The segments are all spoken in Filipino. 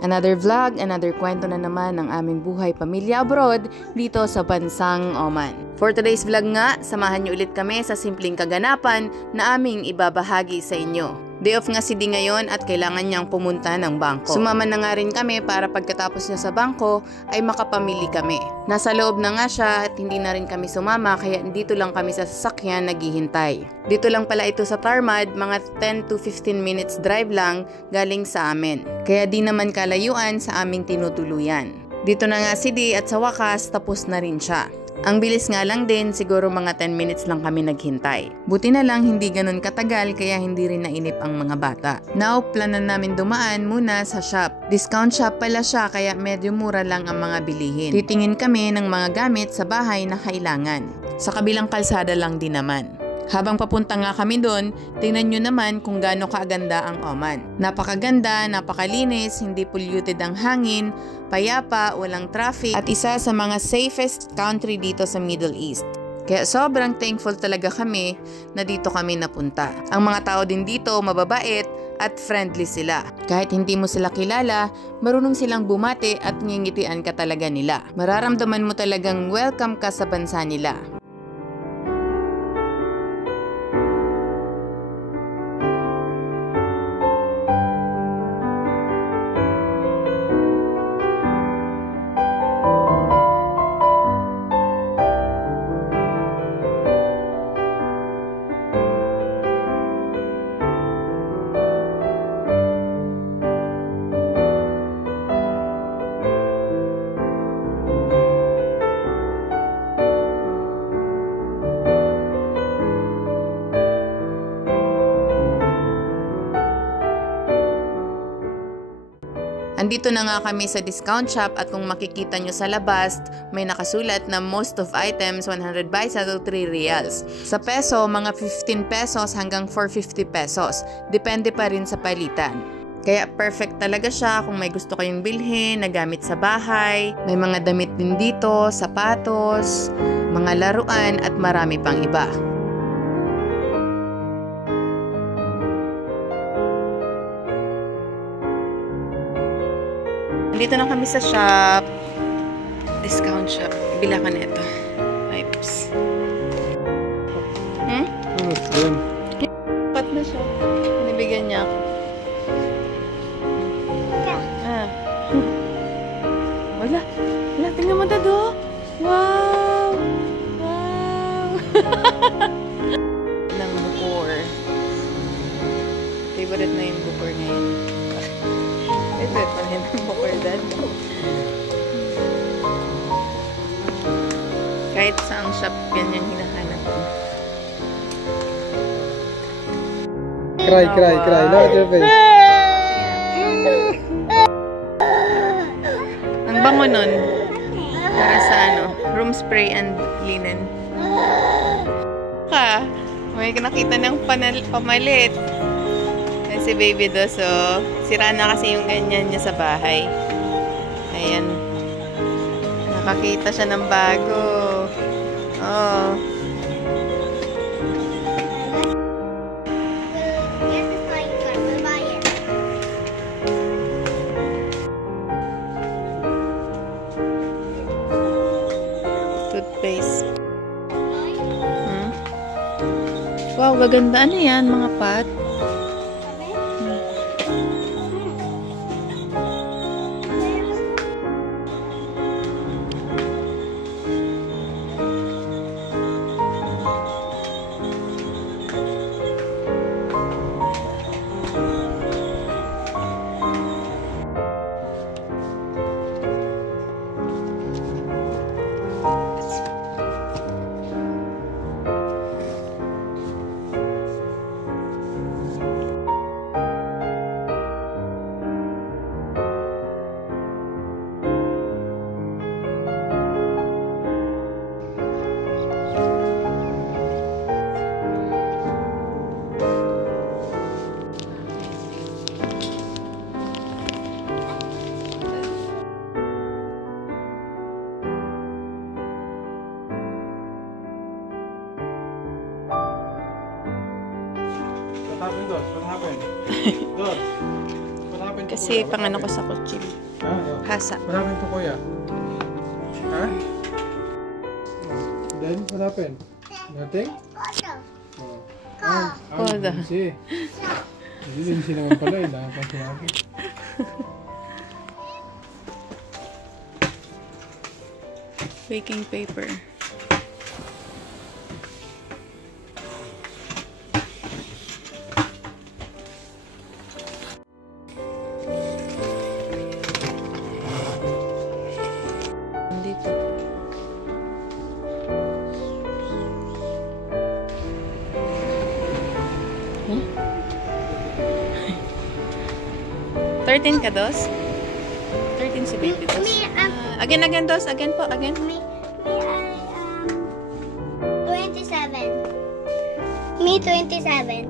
Another vlog, another kwento na naman ng aming buhay pamilya abroad dito sa bansang Oman. For today's vlog nga, samahan niyo ulit kami sa simpleng kaganapan na aming ibabahagi sa inyo. Day off nga si Di ngayon at kailangan niyang pumunta ng bangko. Sumama na nga rin kami para pagkatapos niya sa bangko ay makapamili kami. Nasa loob na nga siya at hindi na rin kami sumama kaya dito lang kami sa sasakyan naghihintay. Dito lang pala ito sa Tarmad, mga 10 to 15 minutes drive lang galing sa amin. Kaya di naman kalayuan sa aming tinutuluyan. Dito na nga si Di at sa wakas tapos na rin siya. Ang bilis nga lang din, siguro mga 10 minutes lang kami naghintay. Buti na lang hindi ganun katagal kaya hindi rin nainip ang mga bata. Now, planan namin dumaan muna sa shop. Discount shop pala siya kaya medyo mura lang ang mga bilihin. Titingin kami ng mga gamit sa bahay na kailangan. Sa kabilang kalsada lang din naman. Habang papunta nga kami doon, tingnan nyo naman kung gaano kaaganda ang Oman. Napakaganda, napakalinis, hindi polluted ang hangin, payapa, walang traffic, at isa sa mga safest country dito sa Middle East. Kaya sobrang thankful talaga kami na dito kami napunta. Ang mga tao din dito mababait at friendly sila. Kahit hindi mo sila kilala, marunong silang bumati at ngingitian ka talaga nila. Mararamdaman mo talagang welcome ka sa bansa nila. Andito na nga kami sa discount shop at kung makikita nyo sa labas, may nakasulat na most of items 100 baisa to 3 reals. Sa peso, mga 15 pesos hanggang 450 pesos. Depende pa rin sa palitan. Kaya perfect talaga siya kung may gusto kayong bilhin na gamit sa bahay. May mga damit din dito, sapatos, mga laruan at marami pang iba. Dito na kami sa shop. Discount shop. Bila ka na ito. Pipes. Pat na siya. Nabigyan niya ako. Wala. Wala. Tingnan mo dado. Wow. Wow. Ng bukor. Favorite na yung bukor ngayon. Favorite pa rin ang bukor dad. Kahit saang shop, yan yung hinahanap ko. Cry. Look at your face. Ang bango nun. Para sa room spray and linen. May nakita ng pamalit. Si baby do, so sira na kasi yung ganyan niya sa bahay. Ayan. Nakakita siya ng bago. Oh. Toothpaste. Wow, gaganda. Ano yan, mga pot? happened, Dos? What happened? Dos, what happened Kasi pangano ko sa kutsil. Hasa. What happened to Kuya? Huh? Then, what happened? Nothing? Koda. Hindi din siya naman pala. Dahil pa sinabi. Baking paper. Dito. Huh? 13 ka, Dos? 13 si baby, Dos. Again, Dos. Again po, again. Me, 27. Me, 27.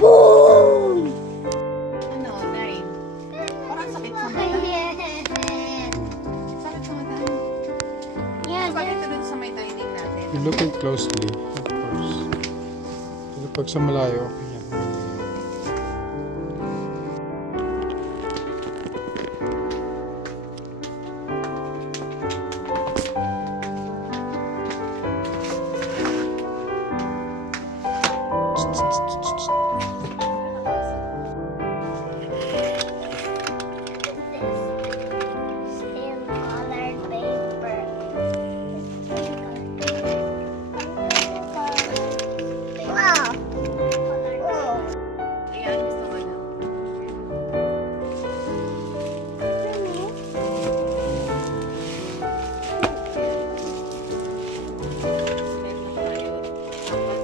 Boom! Ano, 9. Parang sakit sa mata. Sakit sa mata. Yeah, Bakit ito dun sa may dining natin? You look it closely, of course. Pero pag sa malayo, okay yan. still colored paper. Wow! Ayan, gusto mo na. Meron na tayo. Apat.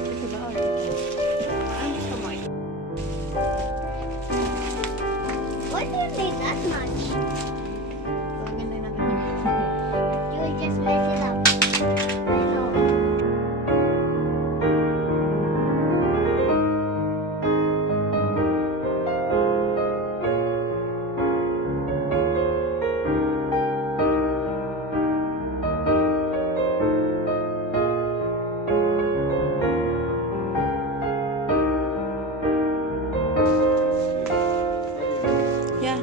Ito ba or ito? Ano gusto mo? Why do you need that much? Maganda natin. You will just mess it up. I know. Yeah.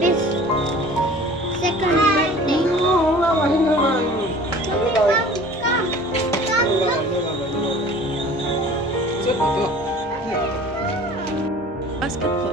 This second birthday. Basket po.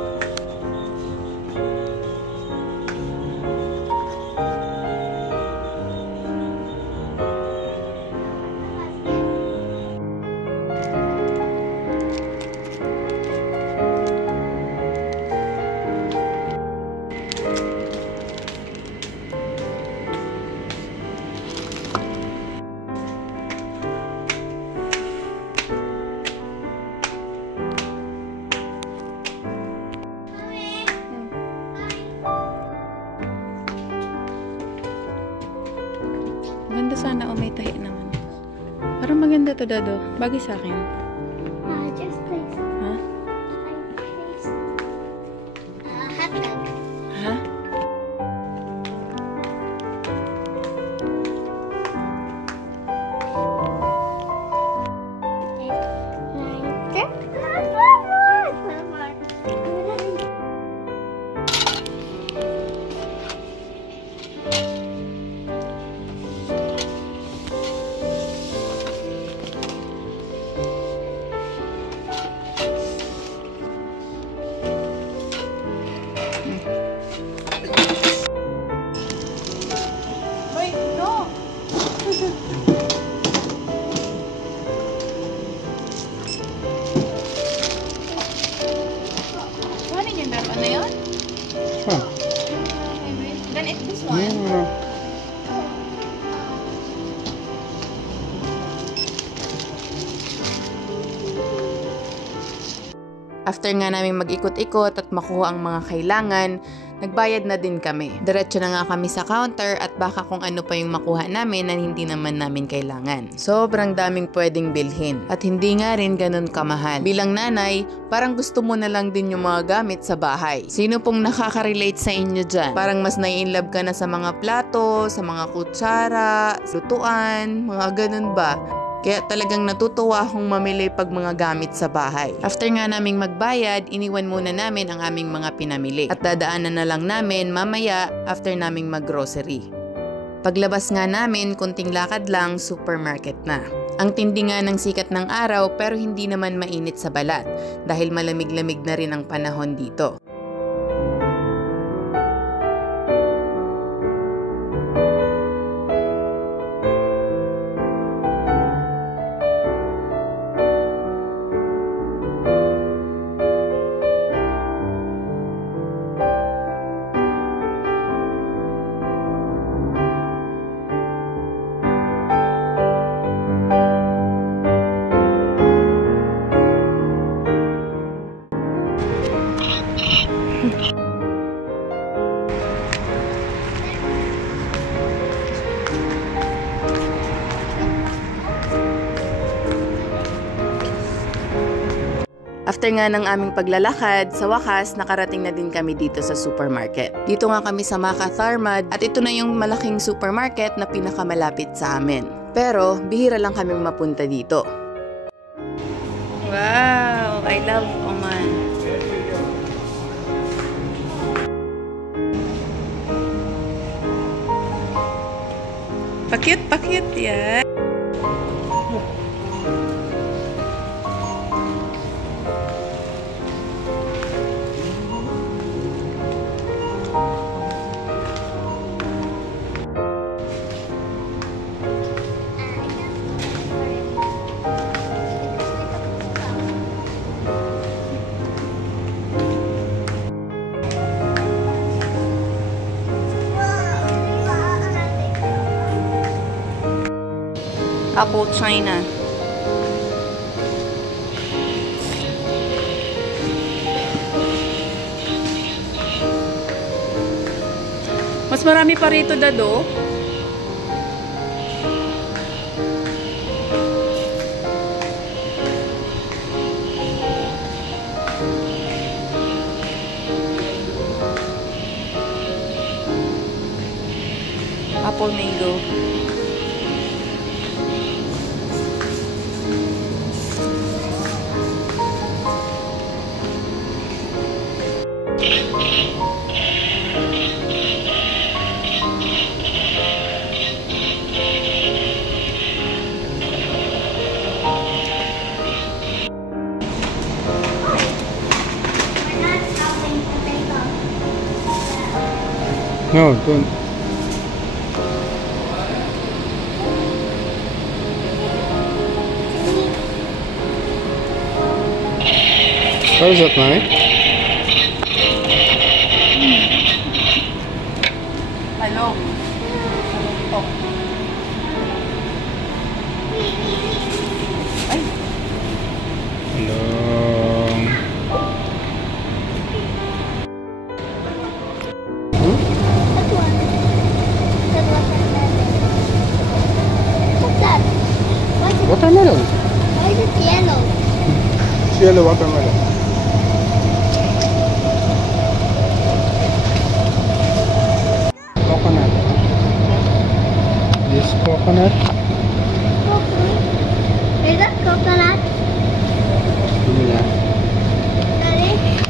to, Dado? Bagay sa akin. Just place. Ha? Place. Hot dog. Ha? Wait, no! Ano yun, Dad? Ano yun? Saan? Then it's this Ano? Ano? After nga namin mag-ikot-ikot at makuha ang mga kailangan, nagbayad na din kami. Diretso na nga kami sa counter at baka kung ano pa yung makuha namin na hindi naman namin kailangan. Sobrang daming pwedeng bilhin at hindi nga rin ganun kamahal. Bilang nanay, parang gusto mo na lang din yung mga gamit sa bahay. Sino pong nakaka-relate sa inyo dyan? Parang mas nai-inlove ka na sa mga plato, sa mga kutsara, lutuan, mga ganun ba? Kaya talagang natutuwa akong mamili pag mga gamit sa bahay. After nga naming magbayad, iniwan muna namin ang aming mga pinamili. At dadaanan na lang namin mamaya after naming mag-grocery. Paglabas nga namin, kunting lakad lang, supermarket na. Ang tindi nga ng sikat ng araw pero hindi naman mainit sa balat dahil malamig-lamig na rin ang panahon dito. After nga ng aming paglalakad, sa wakas, nakarating na din kami dito sa supermarket. Dito nga kami sa Maka Tharmad at ito na yung malaking supermarket na pinakamalapit sa amin. Pero, bihira lang kaming mapunta dito. Wow! I love Oman. Pakit yan. Apple China. Mas marami pa rito, Dado. Apple mango. No, don't. What is that, Mommy? Halong. Halong. Ay. Long. What's that? Watermelon. Why is it yellow? It's yellow watermelon. Coconut. This coconut. Coconut. Is that coconut? Yeah. Daddy?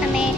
Kami.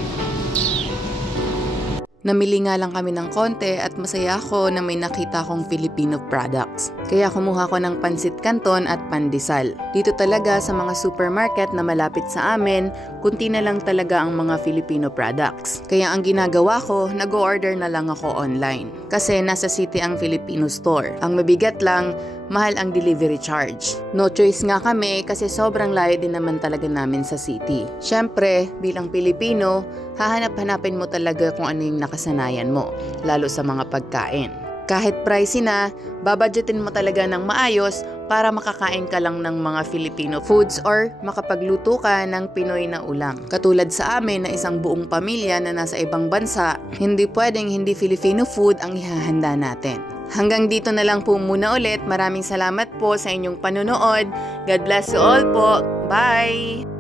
Namili nga lang kami ng konti at masaya ako na may nakita akong Filipino products. Kaya kumuha ko ng pansit canton at pandesal. Dito talaga sa mga supermarket na malapit sa amin, kunti na lang talaga ang mga Filipino products. Kaya ang ginagawa ko, nag-order na lang ako online. Kasi nasa city ang Filipino store. Ang mabigat lang, mahal ang delivery charge. No choice nga kami kasi sobrang layo din naman talaga namin sa city. Syempre, bilang Pilipino, hahanap-hanapin mo talaga kung ano yung nakasanayan mo, lalo sa mga pagkain. Kahit pricey na, babudgetin mo talaga ng maayos para makakain ka lang ng mga Filipino foods or makapagluto ka ng Pinoy na ulam. Katulad sa amin na isang buong pamilya na nasa ibang bansa, hindi pwedeng hindi Filipino food ang ihahanda natin. Hanggang dito na lang po muna ulit. Maraming salamat po sa inyong panonood. God bless you all po. Bye!